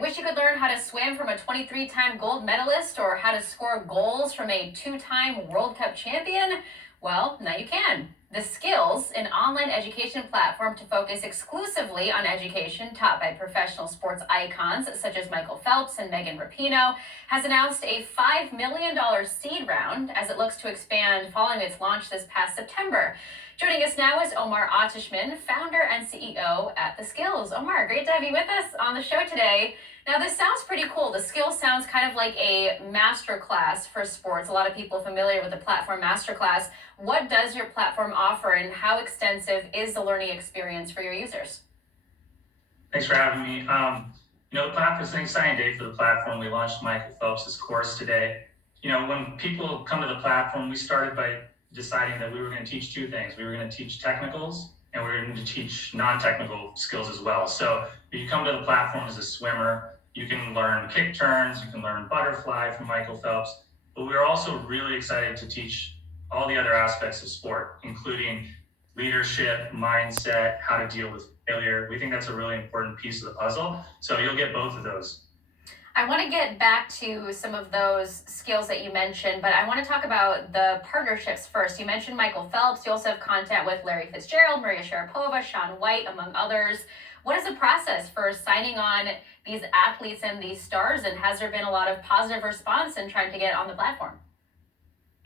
Wish you could learn how to swim from a 23-time gold medalist or how to score goals from a 2-time World Cup champion? Well, now you can. The Skills, an online education platform to focus exclusively on education taught by professional sports icons such as Michael Phelps and Megan Rapinoe, has announced a $5 million seed round as it looks to expand following its launch this past September. Joining us now is Omer Atesmen, founder and CEO at The Skills. Omer, great to have you with us on the show today. Now, this sounds pretty cool. The Skills sounds kind of like a masterclass for sports. A lot of people familiar with the platform masterclass. What does your platform offer, and how extensive is the learning experience for your users? Thanks for having me. The platform is an exciting day for the platform. We launched Michael Phelps' course today. When people come to the platform, we started by deciding that we were going to teach two things. We were going to teach technicals, and we were going to teach non-technical skills as well. So if you come to the platform as a swimmer, you can learn kick turns, you can learn butterfly from Michael Phelps, but we're also really excited to teach all the other aspects of sport, including leadership, mindset, how to deal with failure. We think that's a really important piece of the puzzle. So you'll get both of those. I want to get back to some of those skills that you mentioned, but I want to talk about the partnerships first. You mentioned Michael Phelps. You also have content with Larry Fitzgerald, Maria Sharapova, Shaun White, among others. What is the process for signing on these athletes and these stars, and has there been a lot of positive response in trying to get on the platform?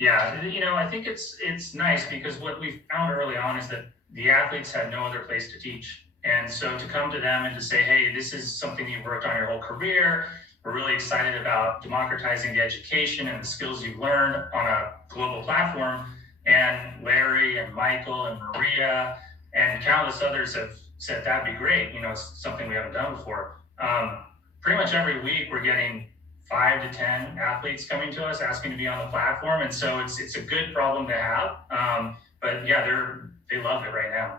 Yeah, I think it's nice because what we found early on is that the athletes had no other place to teach. And so to come to them and to say, hey, this is something you've worked on your whole career. We're really excited about democratizing the education and the skills you've learned on a global platform. And Larry and Michael and Maria and countless others have said that'd be great. It's something we haven't done before. Pretty much every week we're getting 5 to 10 athletes coming to us asking to be on the platform. And so it's a good problem to have. But yeah, they love it right now.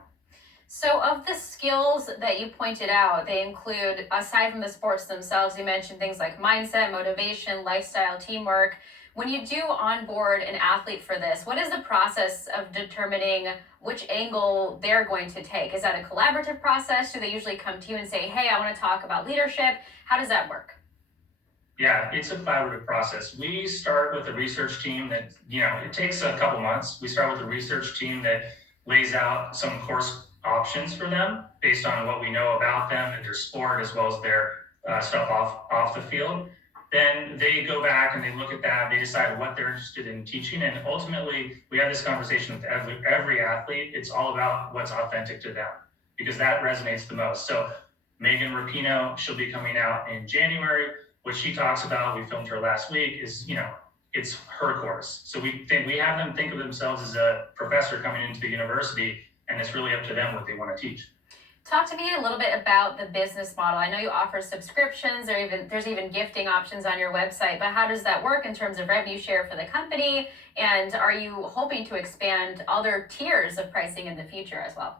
So of the skills that you pointed out, they include, aside from the sports themselves, you mentioned things like mindset, motivation, lifestyle, teamwork. When you do onboard an athlete for this, what is the process of determining which angle they're going to take? Is that a collaborative process? Do they usually come to you and say, hey, I want to talk about leadership? How does that work? Yeah, it's a collaborative process. We start with a research team that, it takes a couple months. We start with a research team that lays out some course options for them based on what we know about them and their sport, as well as their stuff off the field. Then they go back and they look at that, they decide what they're interested in teaching, and ultimately we have this conversation with every athlete. It's all about what's authentic to them, because that resonates the most. So Megan Rapinoe, she'll be coming out in January. What she talks about, we filmed her last week, is it's her course. So we have them think of themselves as a professor coming into the university, and it's really up to them what they want to teach. Talk to me a little bit about the business model. I know you offer subscriptions, or there's even gifting options on your website, but how does that work in terms of revenue share for the company? And are you hoping to expand other tiers of pricing in the future as well?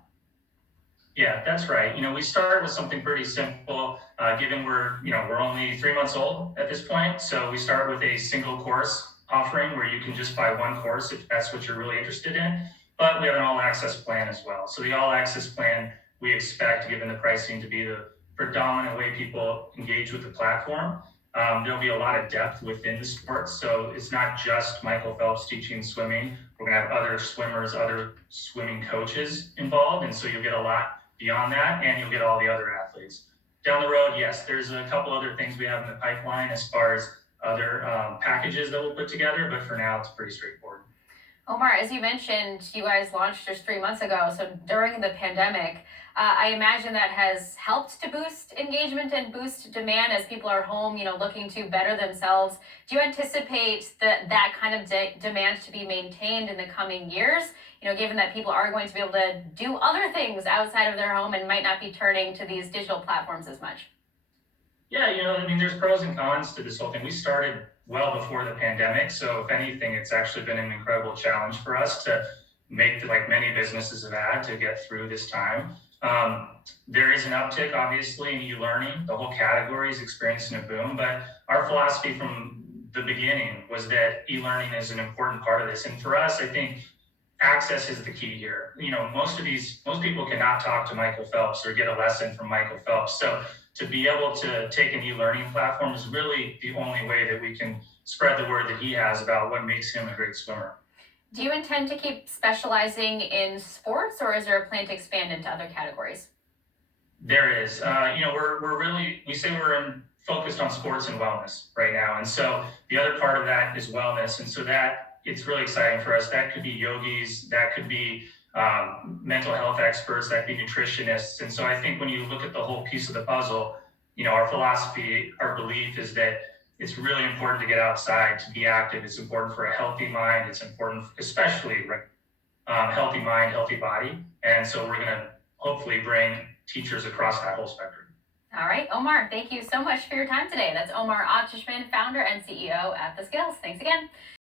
Yeah, that's right. We started with something pretty simple, given we're only 3 months old at this point. So we start with a single course offering where you can just buy one course if that's what you're really interested in. But we have an all-access plan as well. So the all-access plan, we expect, given the pricing, to be the predominant way people engage with the platform. There'll be a lot of depth within the sport. So it's not just Michael Phelps teaching swimming. We're going to have other swimmers, other swimming coaches involved. And so you'll get a lot beyond that, and you'll get all the other athletes. Down the road, yes, there's a couple other things we have in the pipeline as far as other packages that we'll put together. But for now, it's pretty straightforward. Omer, as you mentioned, you guys launched just 3 months ago. So during the pandemic, I imagine that has helped to boost engagement and boost demand as people are home, looking to better themselves. Do you anticipate that kind of demand to be maintained in the coming years? Given that people are going to be able to do other things outside of their home and might not be turning to these digital platforms as much. Yeah, there's pros and cons to this whole thing. We started well before the pandemic. So if anything, it's actually been an incredible challenge for us to make, like many businesses have had, to get through this time. There is an uptick, obviously, in e-learning. The whole category is experiencing a boom. But our philosophy from the beginning was that e-learning is an important part of this. And for us, I think access is the key here. Most people cannot talk to Michael Phelps or get a lesson from Michael Phelps. So to be able to take an e-learning platform is really the only way that we can spread the word that he has about what makes him a great swimmer. Do you intend to keep specializing in sports, or is there a plan to expand into other categories? There is, we're really, we say focused on sports and wellness right now. And so the other part of that is wellness. And so that it's really exciting for us. That could be yogis, that could be mental health experts, that could be nutritionists. And so I think when you look at the whole piece of the puzzle, our philosophy, our belief is that it's really important to get outside, to be active. It's important for a healthy mind. It's important, especially healthy mind, healthy body. And so we're going to hopefully bring teachers across that whole spectrum. All right, Omer, thank you so much for your time today. That's Omer Atesmen, founder and CEO at The Skills. Thanks again.